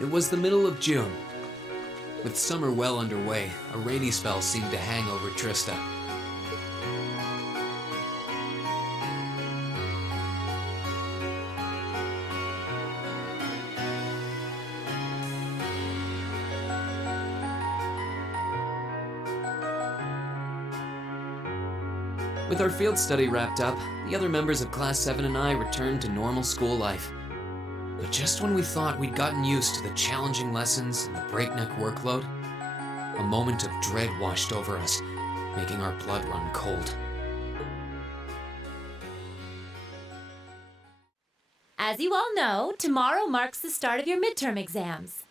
It was the middle of June. With summer well underway, a rainy spell seemed to hang over Trista. With our field study wrapped up, the other members of Class 7 and I returned to normal school life. But just when we thought we'd gotten used to the challenging lessons and the breakneck workload, a moment of dread washed over us, making our blood run cold. As you all know, tomorrow marks the start of your midterm exams.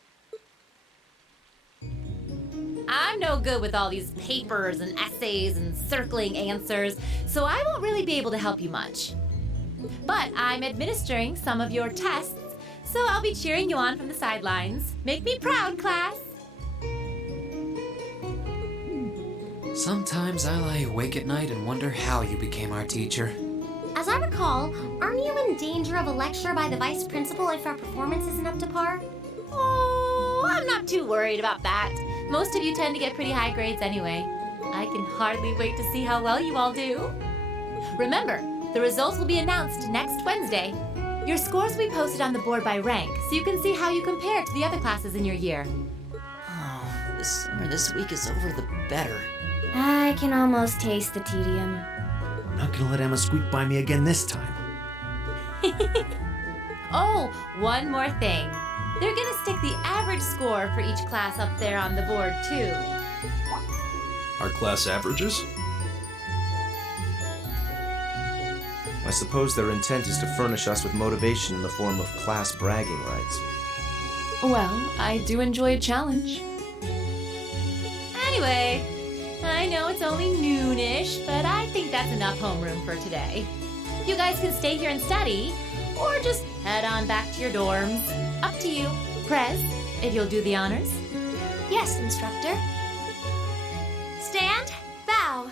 I'm no good with all these papers and essays and circling answers, so I won't really be able to help you much. But I'm administering some of your tests, so I'll be cheering you on from the sidelines. Make me proud, class! Sometimes I lie awake at night and wonder how you became our teacher. As I recall, aren't you in danger of a lecture by the vice principal if our performance isn't up to par? Oh, I'm not too worried about that. Most of you tend to get pretty high grades anyway. I can hardly wait to see how well you all do. Remember, the results will be announced next Wednesday. Your scores will be posted on the board by rank, so you can see how you compare to the other classes in your year. Oh, the sooner this week is over, the better. I can almost taste the tedium. I'm not gonna let Emma squeak by me again this time. Oh, one more thing. They're gonna stick the average score for each class up there on the board, too. Our class averages? I suppose their intent is to furnish us with motivation in the form of class bragging rights. Well, I do enjoy a challenge. Anyway, I know it's only noonish, but I think that's enough homeroom for today. You guys can stay here and study, or just head on back to your dorms. Up to you. Prez, if you'll do the honors. Yes, instructor. Stand, bow.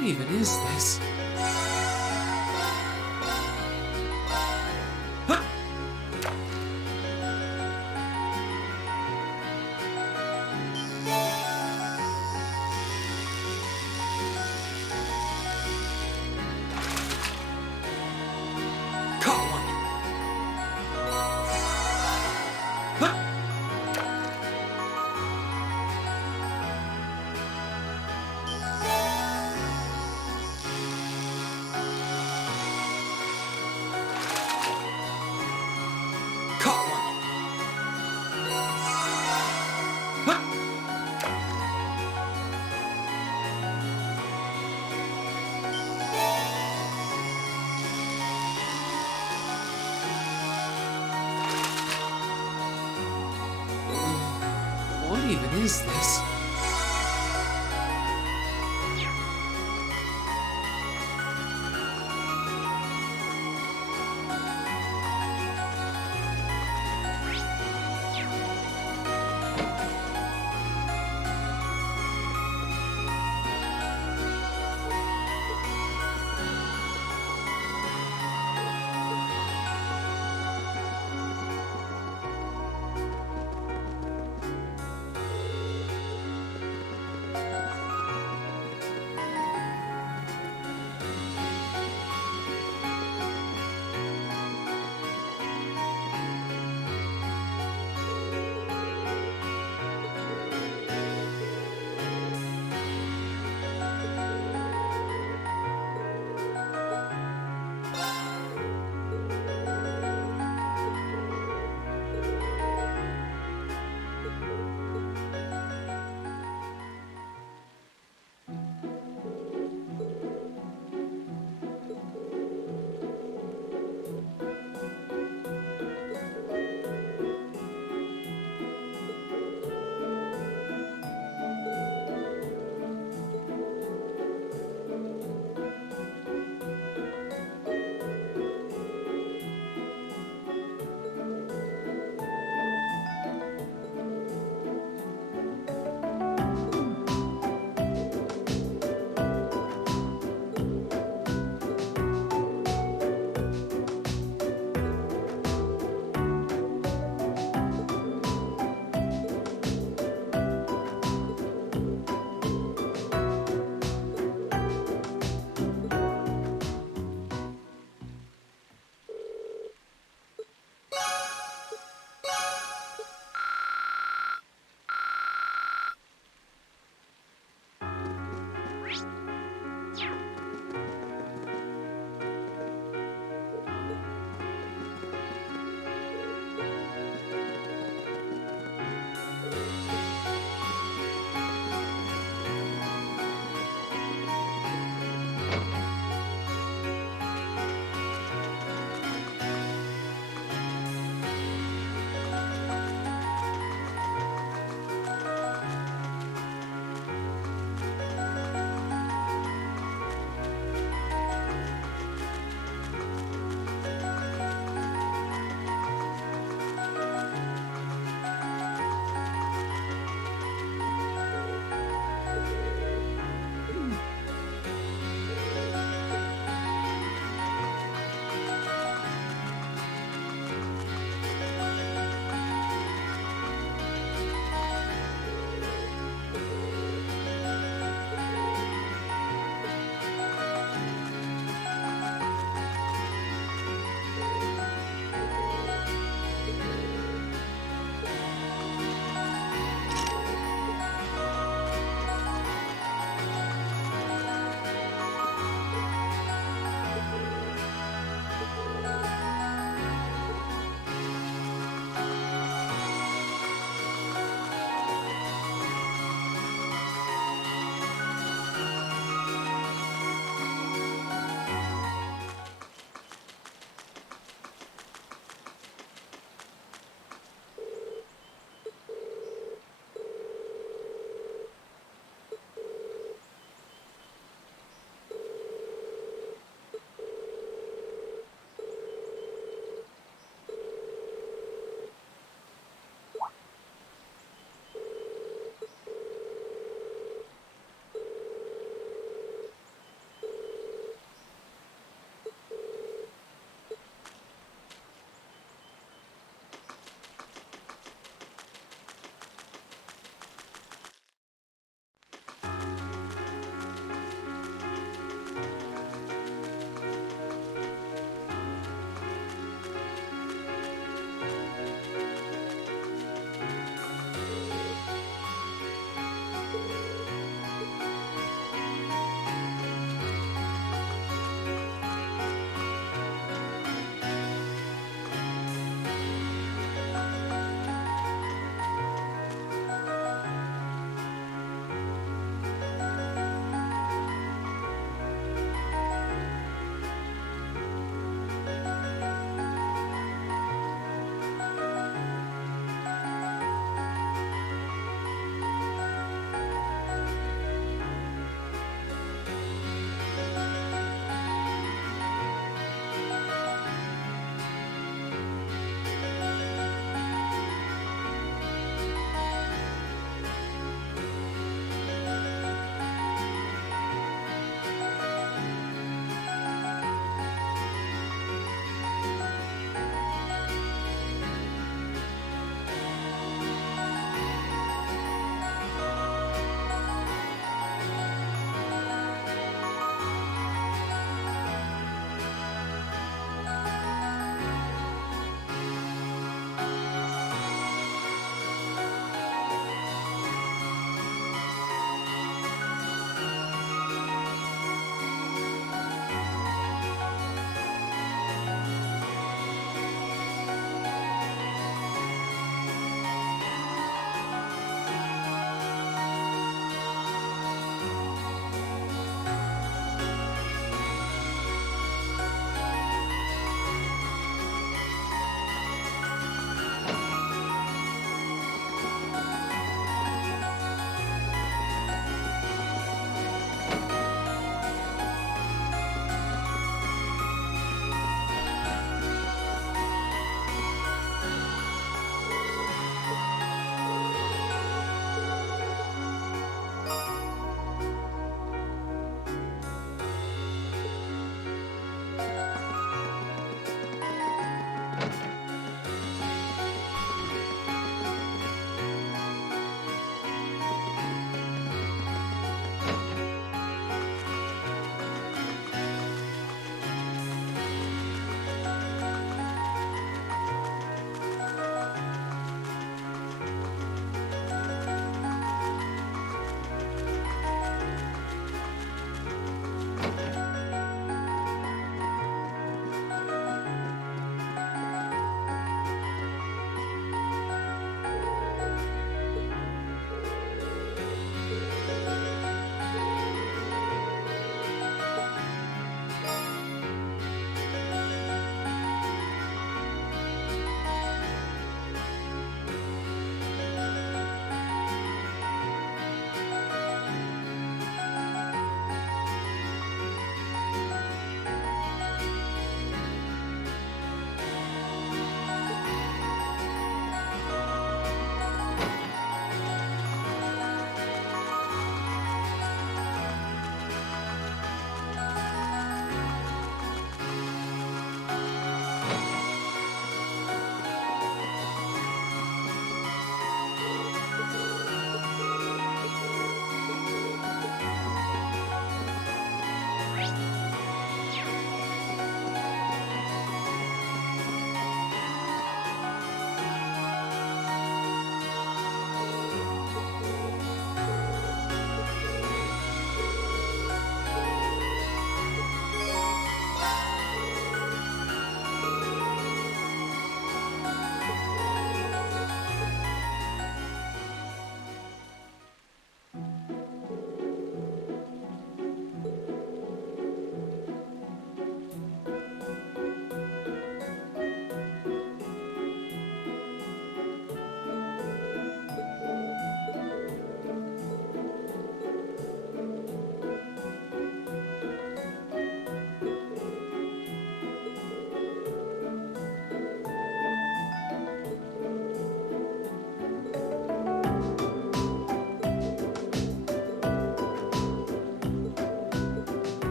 What even is this? Huh! Caught one! Huh! Caught one! Huh! What even is this?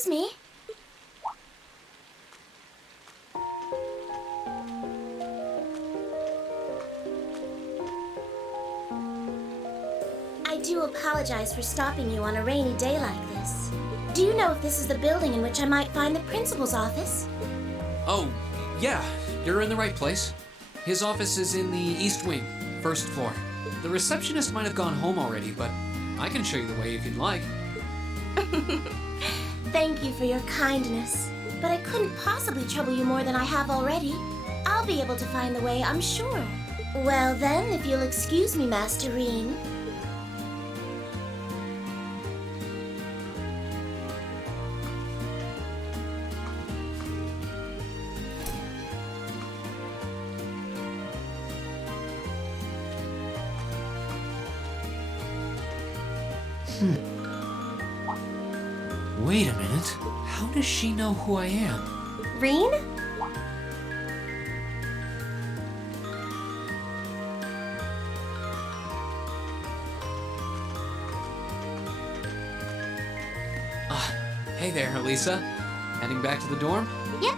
Excuse me. I do apologize for stopping you on a rainy day like this. Do you know if this is the building in which I might find the principal's office? Oh, yeah, you're in the right place. His office is in the East Wing, first floor. The receptionist might have gone home already, but I can show you the way if you'd like. Thank you for your kindness, but I couldn't possibly trouble you more than I have already. I'll be able to find the way, I'm sure. Well then, if you'll excuse me, Master Reen. Wait a minute. How does she know who I am? Reen? Hey there, Elisa. Heading back to the dorm? Yep.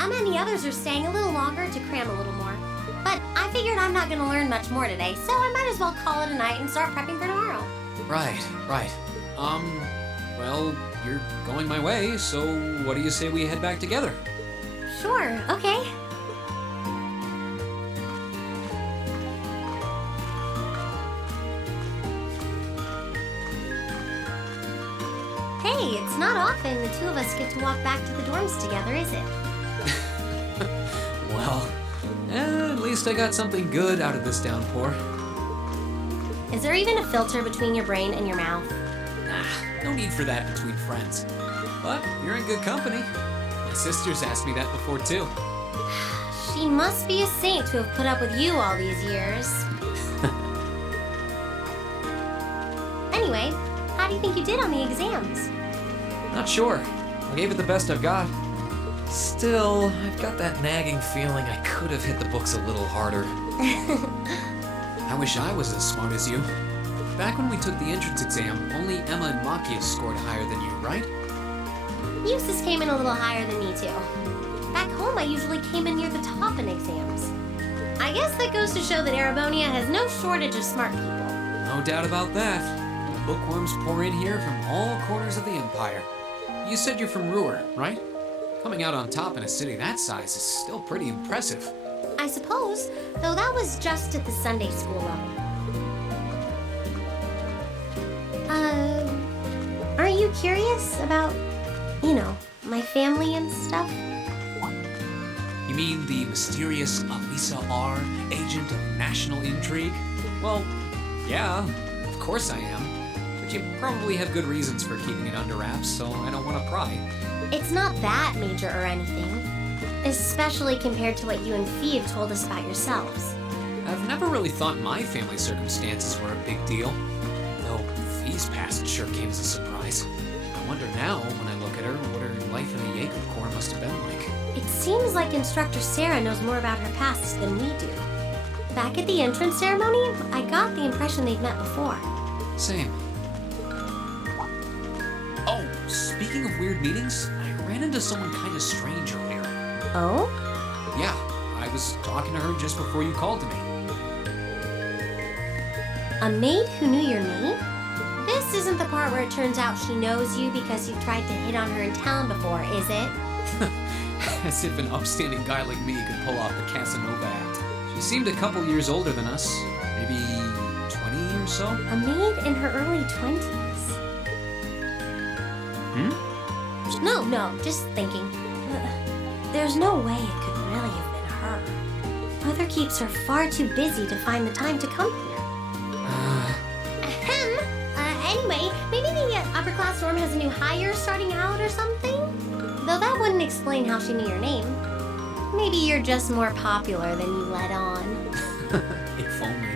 And the others are staying a little longer to cram a little more. But I figured I'm not gonna learn much more today, so I might as well call it a night and start prepping for tomorrow. Right. Well, you're going my way, so what do you say we head back together? Sure, okay. Hey, it's not often the two of us get to walk back to the dorms together, is it? Well, at least I got something good out of this downpour. Is there even a filter between your brain and your mouth? No need for that between friends. But you're in good company. My sister's asked me that before, too. She must be a saint to have put up with you all these years. Anyway, how do you think you did on the exams? Not sure. I gave it the best I've got. Still, I've got that nagging feeling I could have hit the books a little harder. I wish I was as smart as you. Back when we took the entrance exam, only Emma and Machias scored higher than you, right? Eustace came in a little higher than me, too. Back home, I usually came in near the top in exams. I guess that goes to show that Erebonia has no shortage of smart people. No doubt about that. Bookworms pour in here from all corners of the Empire. You said you're from Ruhr, right? Coming out on top in a city that size is still pretty impressive. I suppose, though that was just at the Sunday school level. Aren't you curious about, my family and stuff? You mean the mysterious Elisa R., agent of national intrigue? Well, yeah, of course I am. But you probably have good reasons for keeping it under wraps, so I don't want to pry. It's not that major or anything, especially compared to what you and Fee have told us about yourselves. I've never really thought my family circumstances were a big deal, though Fee's past sure came as a surprise. I wonder now, when I look at her, what her life in the Jacob Corps must have been like. It seems like Instructor Sarah knows more about her past than we do. Back at the entrance ceremony, I got the impression they'd met before. Same. Oh, speaking of weird meetings, I ran into someone kind of strange earlier. Oh? Yeah, I was talking to her just before you called to me. A maid who knew your name? This isn't the part where it turns out she knows you because you tried to hit on her in town before, is it? As if an upstanding guy like me could pull off the Casanova act. She seemed a couple years older than us, maybe 20 or so. A maid in her early 20s. No, just thinking. There's no way it could really have been her. Mother keeps her far too busy to find the time to come here. Ahem. Anyway, maybe the upper class dorm has a new hire starting out or something? Though that wouldn't explain how she knew your name. Maybe you're just more popular than you let on. If only.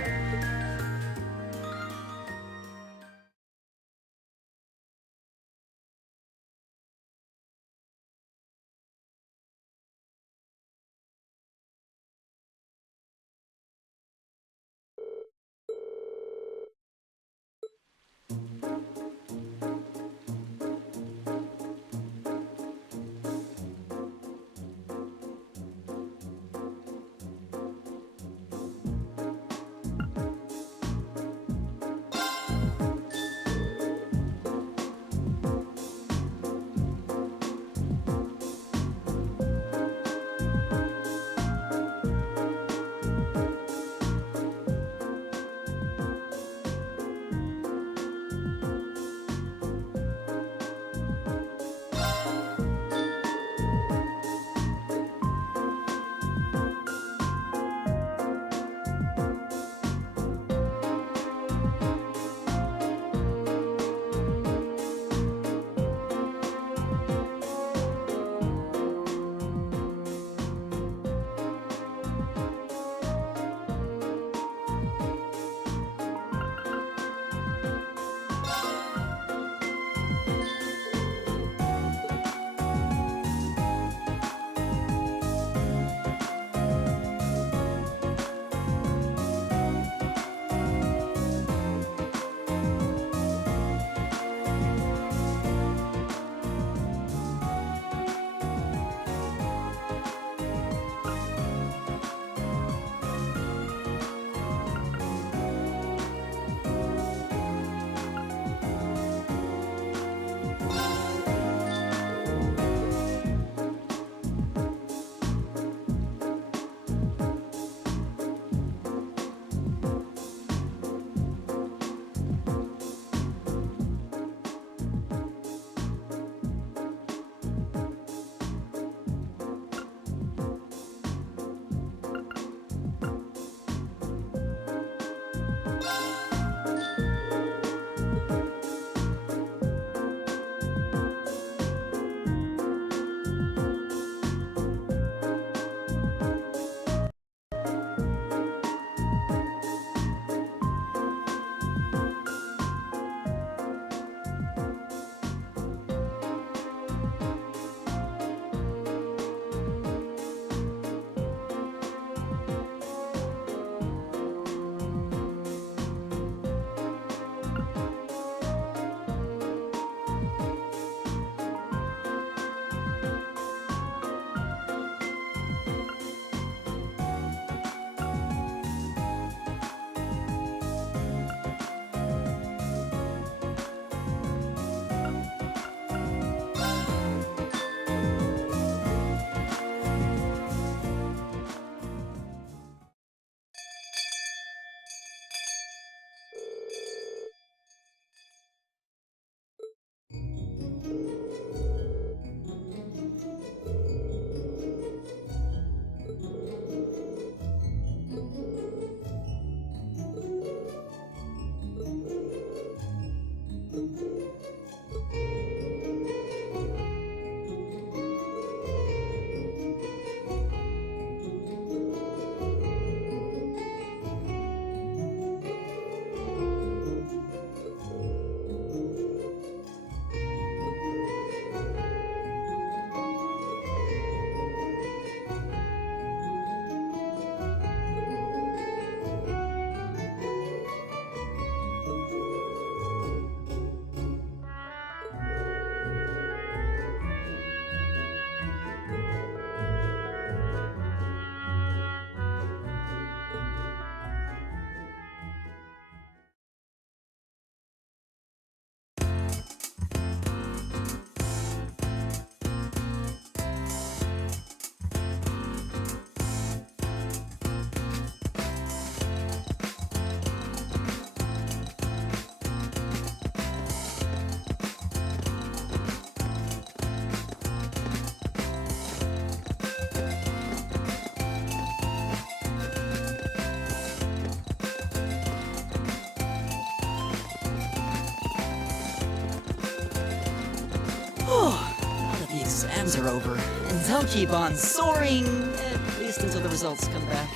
exams are over, and they'll keep on soaring, at least until the results come back.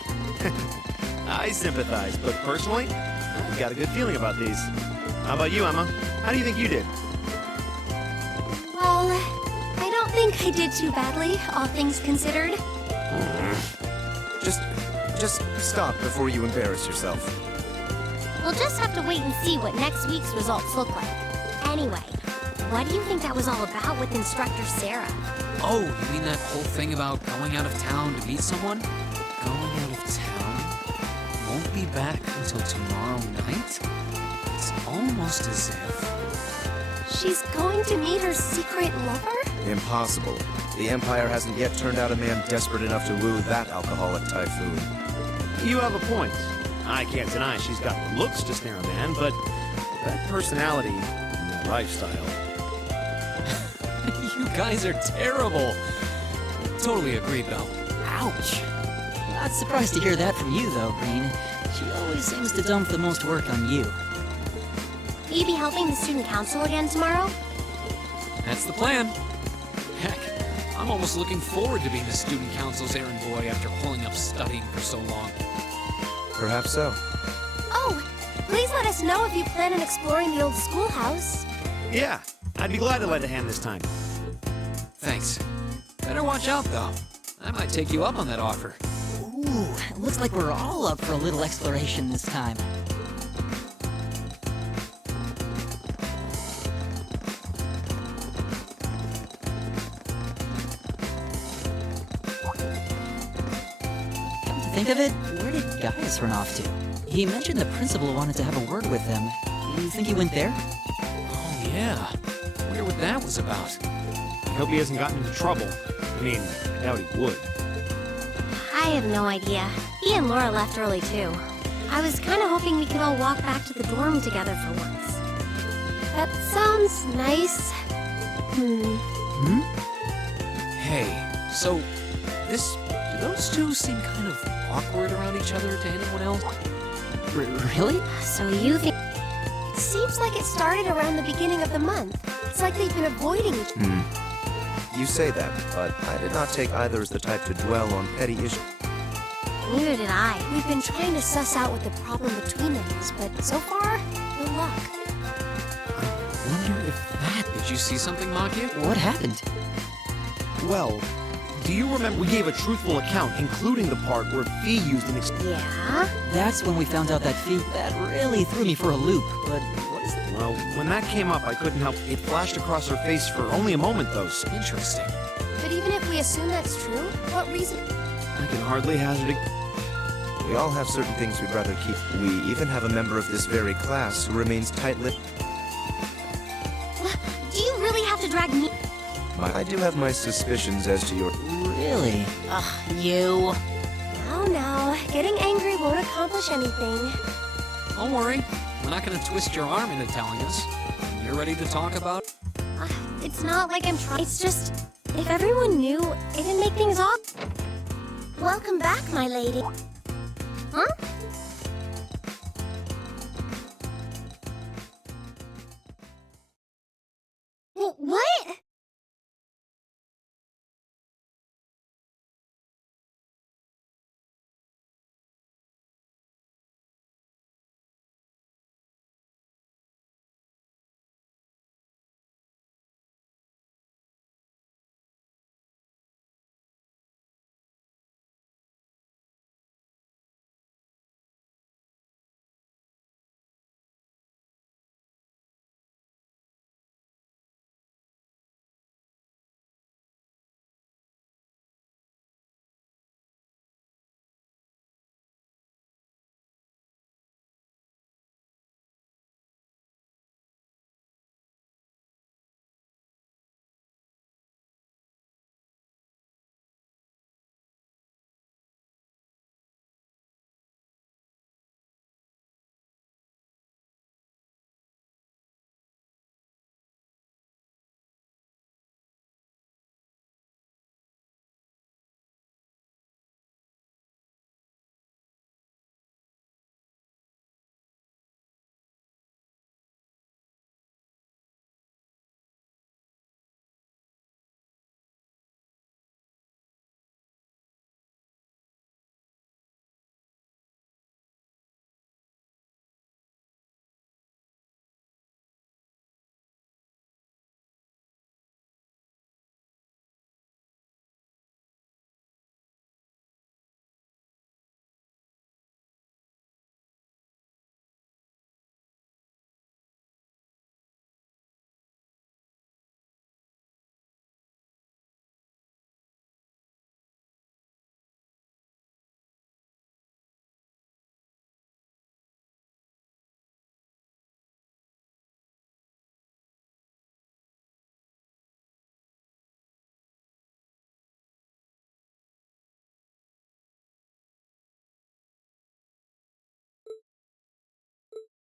I sympathize, but personally, I've got a good feeling about these. How about you, Emma? How do you think you did? Well, I don't think I did too badly, all things considered. Just stop before you embarrass yourself. We'll just have to wait and see what next week's results look like. Anyway, what do you think that was all about with Instructor Sarah? Oh, you mean that whole thing about going out of town to meet someone? Going out of town? Won't be back until tomorrow night? It's almost as if... She's going to meet her secret lover? Impossible. The Empire hasn't yet turned out a man desperate enough to woo that alcoholic typhoon. You have a point. I can't deny she's got the looks to snare a man, but that personality and that lifestyle. You guys are terrible. Totally agree, Belle. Ouch. Not surprised to hear that from you, though, Green. She always seems to dump the most work on you. Will you be helping the student council again tomorrow? That's the plan. Heck, I'm almost looking forward to being the student council's errand boy after pulling up studying for so long. Perhaps so. Oh, please let us know if you plan on exploring the old schoolhouse. Yeah, I'd be glad to lend a hand this time. Thanks. Better watch out, though. I might take you up on that offer. Ooh, it looks like we're all up for a little exploration this time. Come to think of it, where did Gaius run off to? He mentioned the principal wanted to have a word with them. Do you think he went there? Oh, yeah. Wonder what that was about. I hope he hasn't gotten into trouble. I mean, I doubt he would. I have no idea. He and Laura left early too. I was kind of hoping we could all walk back to the dorm together for once. That sounds nice. Hey, so do those two seem kind of awkward around each other to anyone else? Really? So you think... It seems like it started around the beginning of the month. It's like they've been avoiding each other. You say that, but I did not take either as the type to dwell on petty issues. Neither did I. We've been trying to suss out what the problem between them is, but so far, no luck. Wonder if that... Did you see something, Makia? What happened? Well, do you remember we gave a truthful account, including the part where Fee used an Yeah? That's when we found out that Fee... That really threw me for a loop, but what is that? Well, when that came up, I couldn't help. It flashed across her face for only a moment, though. Interesting. But even if we assume that's true, what reason... I can hardly hazard it. We all have certain things we'd rather keep. We even have a member of this very class who remains tight-lipped. Do you really have to drag me... I do have my suspicions as to your... Really? Ugh, you... No, getting angry won't accomplish anything. Don't worry. We're not gonna twist your arm into telling us. You're ready to talk about... It's not like I'm trying. It's just... If everyone knew, it'd make things off. Welcome back, my lady. Huh?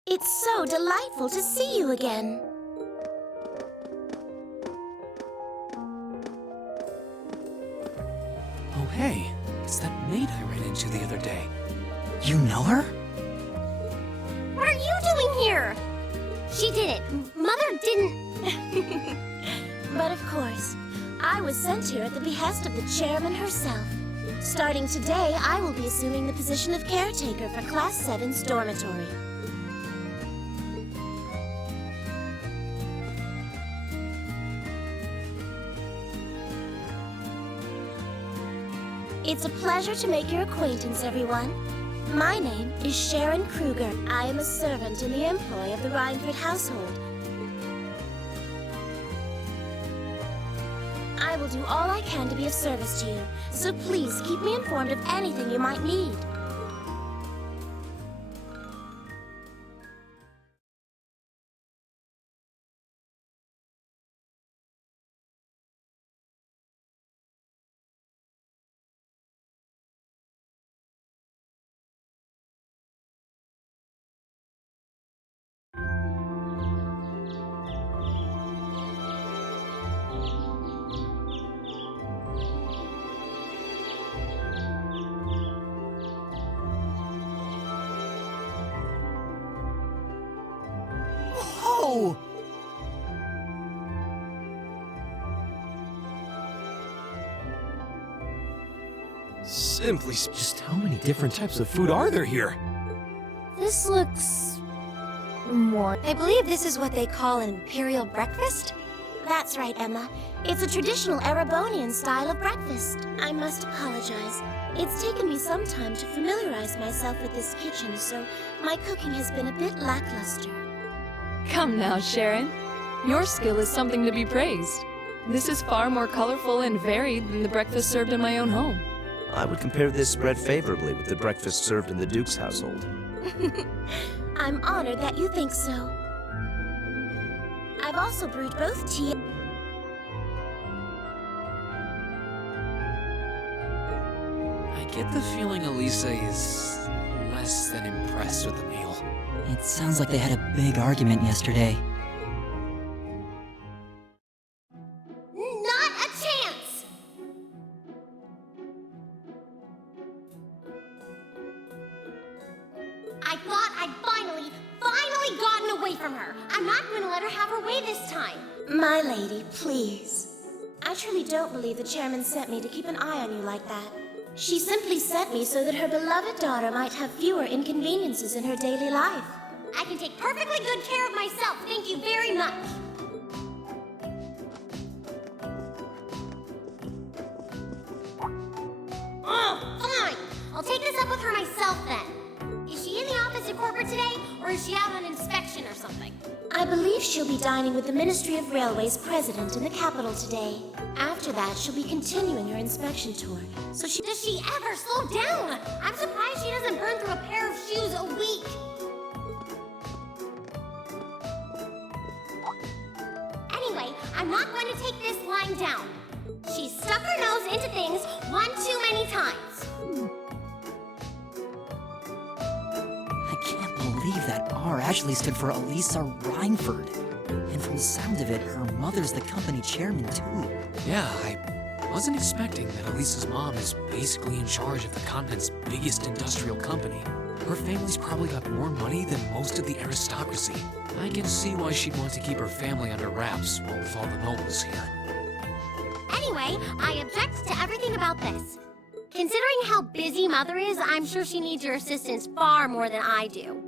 It's so delightful to see you again. Oh, hey, it's that maid I ran into the other day. You know her? What are you doing here? She did it. Mother didn't. But of course, I was sent here at the behest of the chairman herself. Starting today, I will be assuming the position of caretaker for Class 7's dormitory. It's a pleasure to make your acquaintance, everyone. My name is Sharon Kruger. I am a servant in the employ of the Rhineford household. I will do all I can to be of service to you, so please keep me informed of anything you might need. Oh! Simply, just how many different types of food are there here? This looks more. I believe this is what they call an imperial breakfast. That's right, Emma. It's a traditional Erebonian style of breakfast. I must apologize. It's taken me some time to familiarize myself with this kitchen, so my cooking has been a bit lackluster. Come now, Sharon. Your skill is something to be praised. This is far more colorful and varied than the breakfast served in my own home. I would compare this spread favorably with the breakfast served in the Duke's household. I'm honored that you think so. I've also brewed both tea. I get the feeling Elisa is less than impressed with the meal. It sounds like they had a big argument yesterday. Not a chance! I thought I'd finally gotten away from her. I'm not going to let her have her way this time. My lady, please. I truly don't believe the chairman sent me to keep an eye on you like that. She simply sent me so that her beloved daughter might have fewer inconveniences in her daily life. I can take perfectly good care of myself, thank you very much. Oh, fine. I'll take this up with her myself then. Is she in the office at corporate today, or is she out on inspection or something? I believe she'll be dining with the Ministry of Railways president in the capital today. After that, she'll be continuing her inspection tour. So does she ever slow down? I'm surprised she doesn't burn through a pair of shoes a week. Anyway, I'm not going to take this lying down. She stuck her nose into things one too many times. I can't believe that R actually stood for Elisa Rhineford. And from the sound of it, her mother's the company chairman too. Yeah, I wasn't expecting that Elisa's mom is basically in charge of the continent's biggest industrial company. Her family's probably got more money than most of the aristocracy. I can see why she'd want to keep her family under wraps, while with all the nobles here. Anyway, I object to everything about this. Considering how busy Mother is, I'm sure she needs your assistance far more than I do.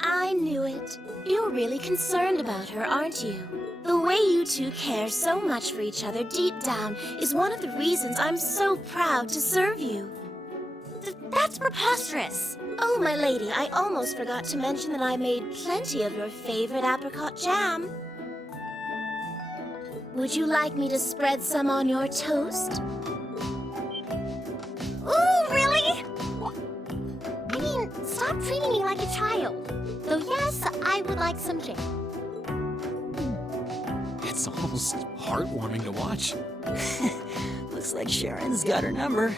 I knew it. You're really concerned about her, aren't you? The way you two care so much for each other deep down is one of the reasons I'm so proud to serve you. That's preposterous. Oh, my lady, I almost forgot to mention that I made plenty of your favorite apricot jam. Would you like me to spread some on your toast? Ooh, really? I mean, stop treating me like a child. Though yes, I would like some jam. It's almost heartwarming to watch. Looks like Sharon's got her number.